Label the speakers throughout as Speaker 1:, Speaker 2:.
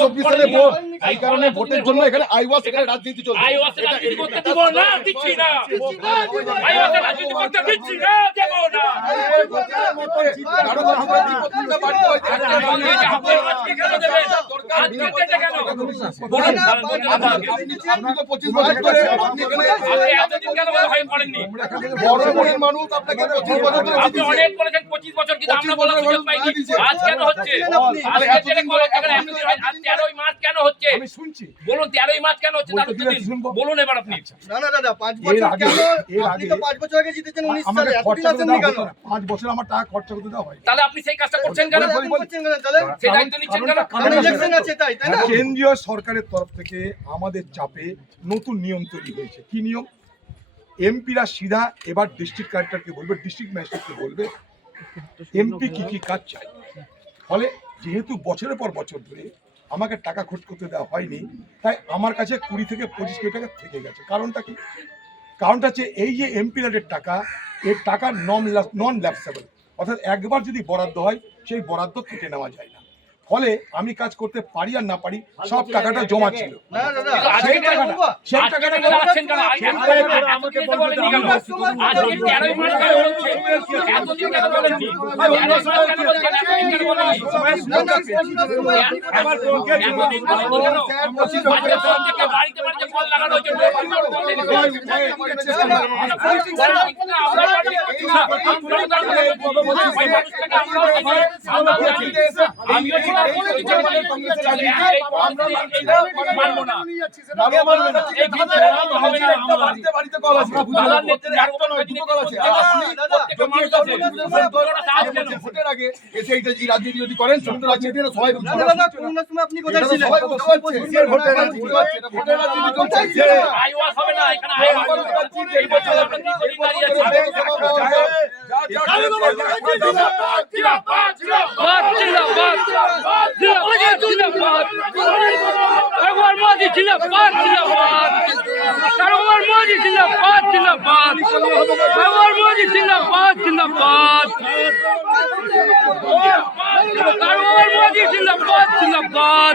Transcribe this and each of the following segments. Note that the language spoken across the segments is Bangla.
Speaker 1: চব্বিশ সালে ভোট। এই কারণে ভোটের জন্য এখানে আইওয়াস এখানে রাজনীতি চলছে।
Speaker 2: আইওয়াসে বলুন। এবার আপনি।
Speaker 3: পাঁচ বছর তো পাঁচ বছর আগে জিতেছেন
Speaker 4: আমার টাকা খরচা করতে হয়।
Speaker 2: তাহলে আপনি সেই কাজটা করছেন কেন?
Speaker 3: করছেন কেন তাহলে?
Speaker 2: সেই দায়িত্ব নিচ্ছেন কেন?
Speaker 3: আছে তাই তাই না?
Speaker 4: কেন্দ্রীয় সরকারের তরফ থেকে আমাদের চাপে নতুন নিয়ম তৈরি হয়েছে। কি নিয়ম? এমপিরা সিধা, এবার ডিস্ট্রিক্ট কালেক্টরকে বলবে ডিস্ট্রিক্ট ম্যাজিস্ট্রেটকে বলবে, এমপি কি কি কাজ চাই ফলে যেহেতু বছরের পর বছর ধরে আমাকে টাকা খরচ করতে দেওয়া হয়নি, তাই আমার কাছে কুড়ি থেকে পঁচিশ কোটি টাকা থেকে গেছে। কারণটা কি? কারণটা হচ্ছে এই যে এমপি টাকা, এর টাকা নন নন ল্যাপসেবল অর্থাৎ একবার যদি বরাদ্দ হয়, সেই বরাদ্দ কেটে নেওয়া যায় না। ফলে আমি কাজ করতে পারি আর না পারি সব টাকাটা জমা ছিল
Speaker 3: না
Speaker 1: ভোটের আগে এসে এইটা রাজনীতি যদি করেন ছোট রাজনীতি সবাই
Speaker 3: সময় আপনি কোথায় ছিলেন
Speaker 1: ভোটের রাজনীতি
Speaker 2: আইওয়াস হবে না এখানে আইওয়াস এই বছর আপনারা কি করে দাঁড়িয়ে আছেন জিন্দাবাদ, জিন্দাবাদ। একবার মোদি জিন্দাবাদ, জিন্দাবাদ। একবার মোদি জিন্দাবাদ, জিন্দাবাদ। একবার মোদি জিন্দাবাদ, জিন্দাবাদ।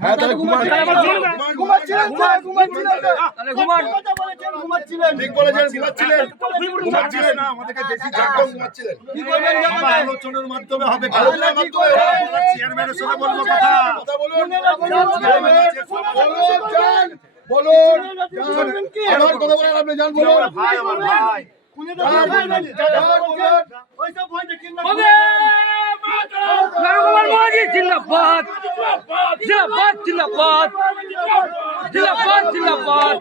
Speaker 2: হ্যাঁ
Speaker 1: তাহলে
Speaker 3: ঘুমাচ্ছিলেন ঘুমাচ্ছিলেন
Speaker 1: ঠিক বলেছেন ঘুমাচ্ছিলেন
Speaker 4: ঘুমাচ্ছিলেন না আমাদেরকে দেশি
Speaker 1: জাগরণ ঘুমাচ্ছিলেন
Speaker 3: কি বলবেন
Speaker 4: আলোচনার মাধ্যমে হবে
Speaker 1: আলোচনার মাধ্যমে
Speaker 4: চেয়ারম্যানের সঙ্গে বলব কথা
Speaker 1: কথা বলুন
Speaker 3: বলুন
Speaker 1: বলুন আমার কথা বলার আপনি জান বলুন
Speaker 4: ভাই আমার ভাই
Speaker 2: জিন্দাবাদ জিন্দাবাদ জিন্দাবাদ জিন্দাবাদ জিন্দাবাদ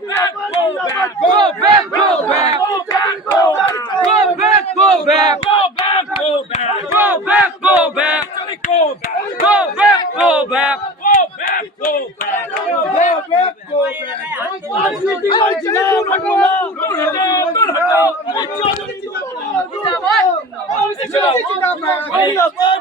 Speaker 2: go back go back go back go back go back go back go back go back go back go back go back go back go back
Speaker 3: রাজনীতি করছি না, মানবো না। জিন্দাবাদ, জিন্দাবাদ, জিন্দাবাদ।